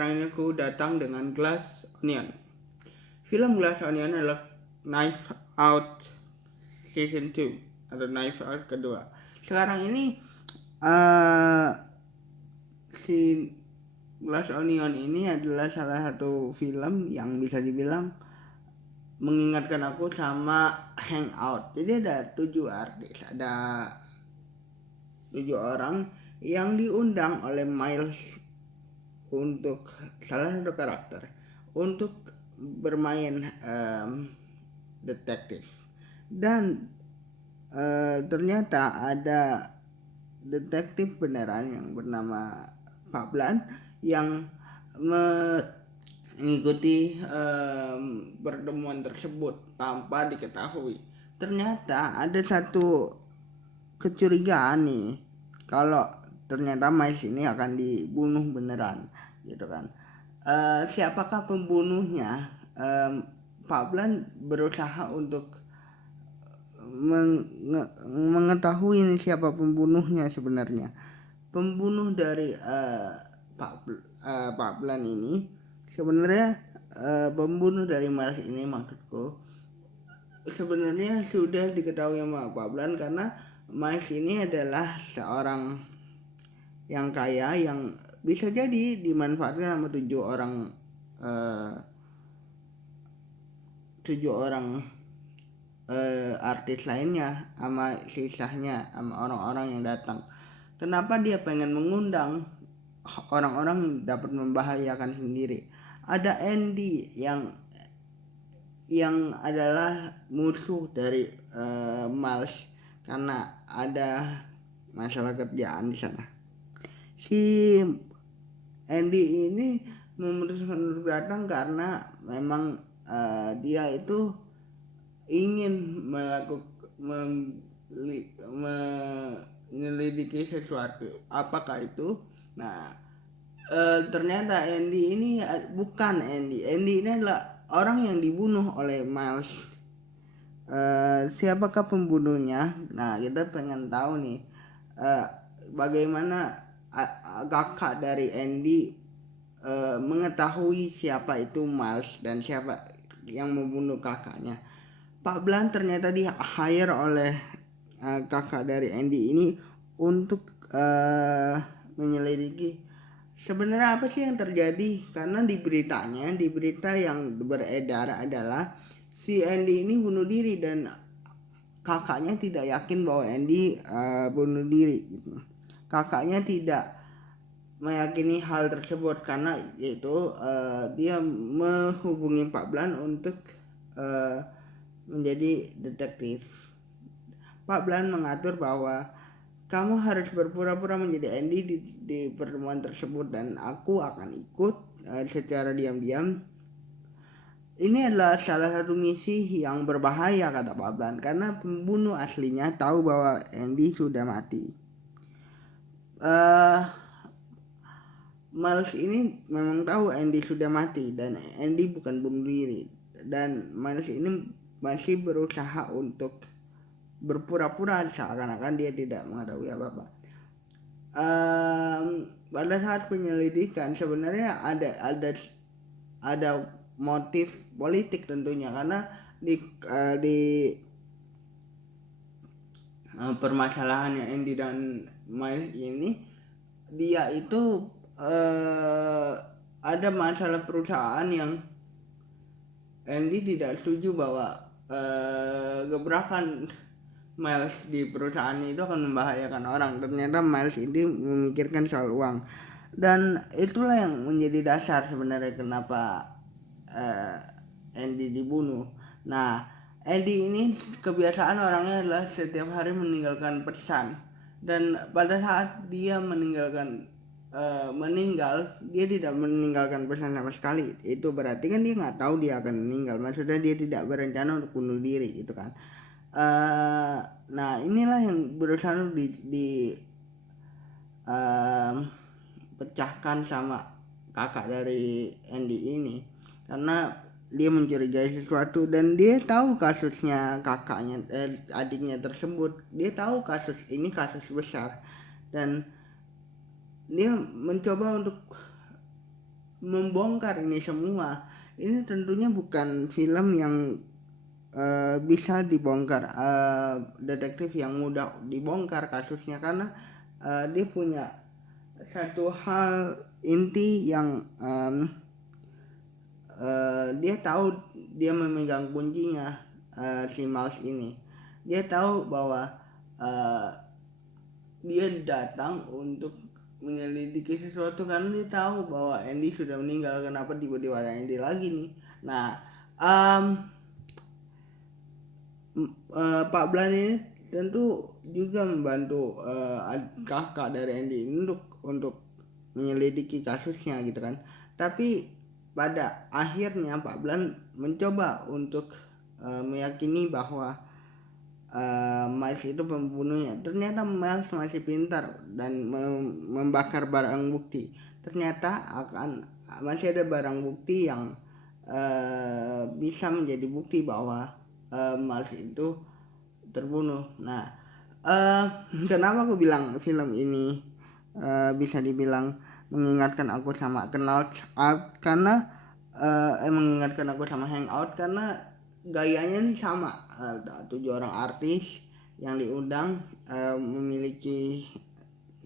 sekarang ini aku datang dengan Glass Onion. Film Glass Onion adalah Knife Out Season 2 atau Knife Out kedua. Sekarang ini si Glass Onion ini adalah salah satu film yang bisa dibilang mengingatkan aku sama Hangout. Jadi ada 7 artis, ada 7 orang yang diundang oleh Miles untuk salah satu karakter untuk bermain detektif, dan ternyata ada detektif beneran yang bernama Pak Blan yang mengikuti pertemuan tersebut tanpa diketahui. Ternyata ada satu kecurigaan nih, kalau ternyata Miles ini akan dibunuh beneran gitu kan. Siapakah pembunuhnya? Pak Blan berusaha untuk mengetahui ini siapa pembunuhnya sebenarnya. Pembunuh dari Pak Blan ini sebenarnya pembunuh dari Miles ini, maksudku sebenarnya sudah diketahui sama Pak Blan, karena Miles ini adalah seorang yang kaya yang bisa jadi dimanfaatkan sama 7 orang artis lainnya, sama sisanya, sama orang-orang yang datang. Kenapa dia pengen mengundang orang-orang yang dapat membahayakan sendiri? Ada Andy yang adalah musuh dari Miles karena ada masalah kerjaan di sana. Si Andy ini memutuskan untuk datang karena memang dia itu ingin menyelidiki sesuatu. Apakah itu? Nah, ternyata Andy ini bukan Andy. Andy ini adalah orang yang dibunuh oleh Miles. Siapakah pembunuhnya? Nah, kita pengen tahu nih bagaimana kakak dari Andy mengetahui siapa itu Miles dan siapa yang membunuh kakaknya. Pak Blan ternyata di hire oleh kakak dari Andy ini untuk menyelidiki sebenarnya apa sih yang terjadi. Karena di berita yang beredar adalah si Andy ini bunuh diri dan kakaknya tidak yakin bahwa Andy bunuh diri gitu. Kakaknya tidak meyakini hal tersebut karena itu dia menghubungi Pak Blan untuk menjadi detektif. Pak Blan mengatur bahwa kamu harus berpura-pura menjadi Andy di pertemuan tersebut dan aku akan ikut secara diam-diam. Ini adalah salah satu misi yang berbahaya, kata Pak Blan, karena pembunuh aslinya tahu bahwa Andy sudah mati. Miles ini memang tahu Andy sudah mati dan Andy bukan bunuh diri, dan Miles ini masih berusaha untuk berpura-pura seakan-akan dia tidak mengetahui apa-apa. Pada saat penyelidikan sebenarnya ada motif politik tentunya, karena di permasalahannya Andy dan Miles ini, dia itu ada masalah perusahaan yang Andy tidak setuju bahwa gebrakan Miles di perusahaan itu akan membahayakan orang. Ternyata Miles ini memikirkan soal uang, dan itulah yang menjadi dasar sebenarnya kenapa Andy dibunuh. Nah, Andy ini kebiasaan orangnya adalah setiap hari meninggalkan pesan, dan pada saat dia meninggal, dia tidak meninggalkan pesan sama sekali. Itu berarti kan dia nggak tahu dia akan meninggal. Maksudnya dia tidak berencana untuk bunuh diri gitu kan. Nah, inilah yang berusaha pecahkan sama kakak dari Andy ini, karena dia mencurigai sesuatu dan dia tahu kasusnya kakaknya, adiknya tersebut. Dia tahu kasus ini kasus besar dan dia mencoba untuk membongkar ini semua. Ini tentunya bukan film yang bisa dibongkar, detektif yang mudah dibongkar kasusnya, karena dia punya satu hal inti yang dia tahu, dia memegang kuncinya. Si Miles ini dia tahu bahwa dia datang untuk menyelidiki sesuatu karena dia tahu bahwa Andy sudah meninggal. Kenapa tiba-tiba ada Andy lagi nih? Nah, Pak Blan ini tentu juga membantu kakak dari Andy untuk menyelidiki kasusnya gitu kan. Tapi pada akhirnya Pak Blan mencoba untuk meyakini bahwa Miles itu pembunuhnya. Ternyata Miles masih pintar dan membakar barang bukti. Ternyata masih ada barang bukti yang bisa menjadi bukti bahwa Miles itu terbunuh. Nah, kenapa aku bilang film ini bisa dibilang mengingatkan aku sama Knives Out, karena mengingatkan aku sama Hangout karena gayanya nih sama. 7 orang artis yang diundang memiliki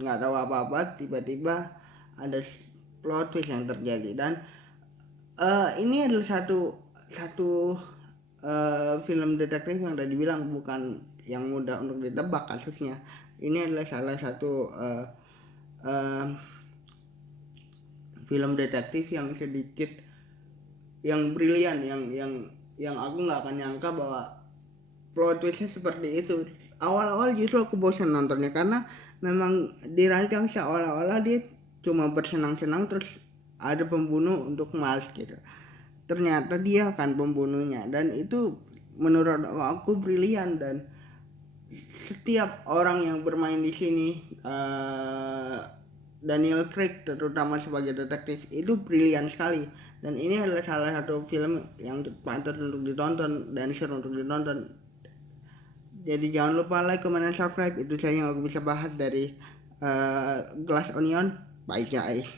nggak tahu apa-apa, tiba-tiba ada plot twist yang terjadi. Dan ini adalah satu film detektif yang tadi bilang bukan yang mudah untuk ditebak kasusnya. Ini adalah salah satu film detektif yang sedikit yang brilian, yang aku nggak akan nyangka bahwa plot twistnya seperti itu. Awal-awal justru aku bosan nontonnya karena memang dirancang seolah-olah dia cuma bersenang-senang terus ada pembunuh untuk Miles gitu. Ternyata dia akan pembunuhnya, dan itu menurut aku brilian. Dan setiap orang yang bermain di sini, Daniel Craig terutama sebagai detektif, itu brilian sekali. Dan ini adalah salah satu film yang pantas untuk ditonton dan seru untuk ditonton. Jadi jangan lupa like, comment, dan subscribe. Itu saja yang aku bisa bahas dari Glass Onion. Bye guys.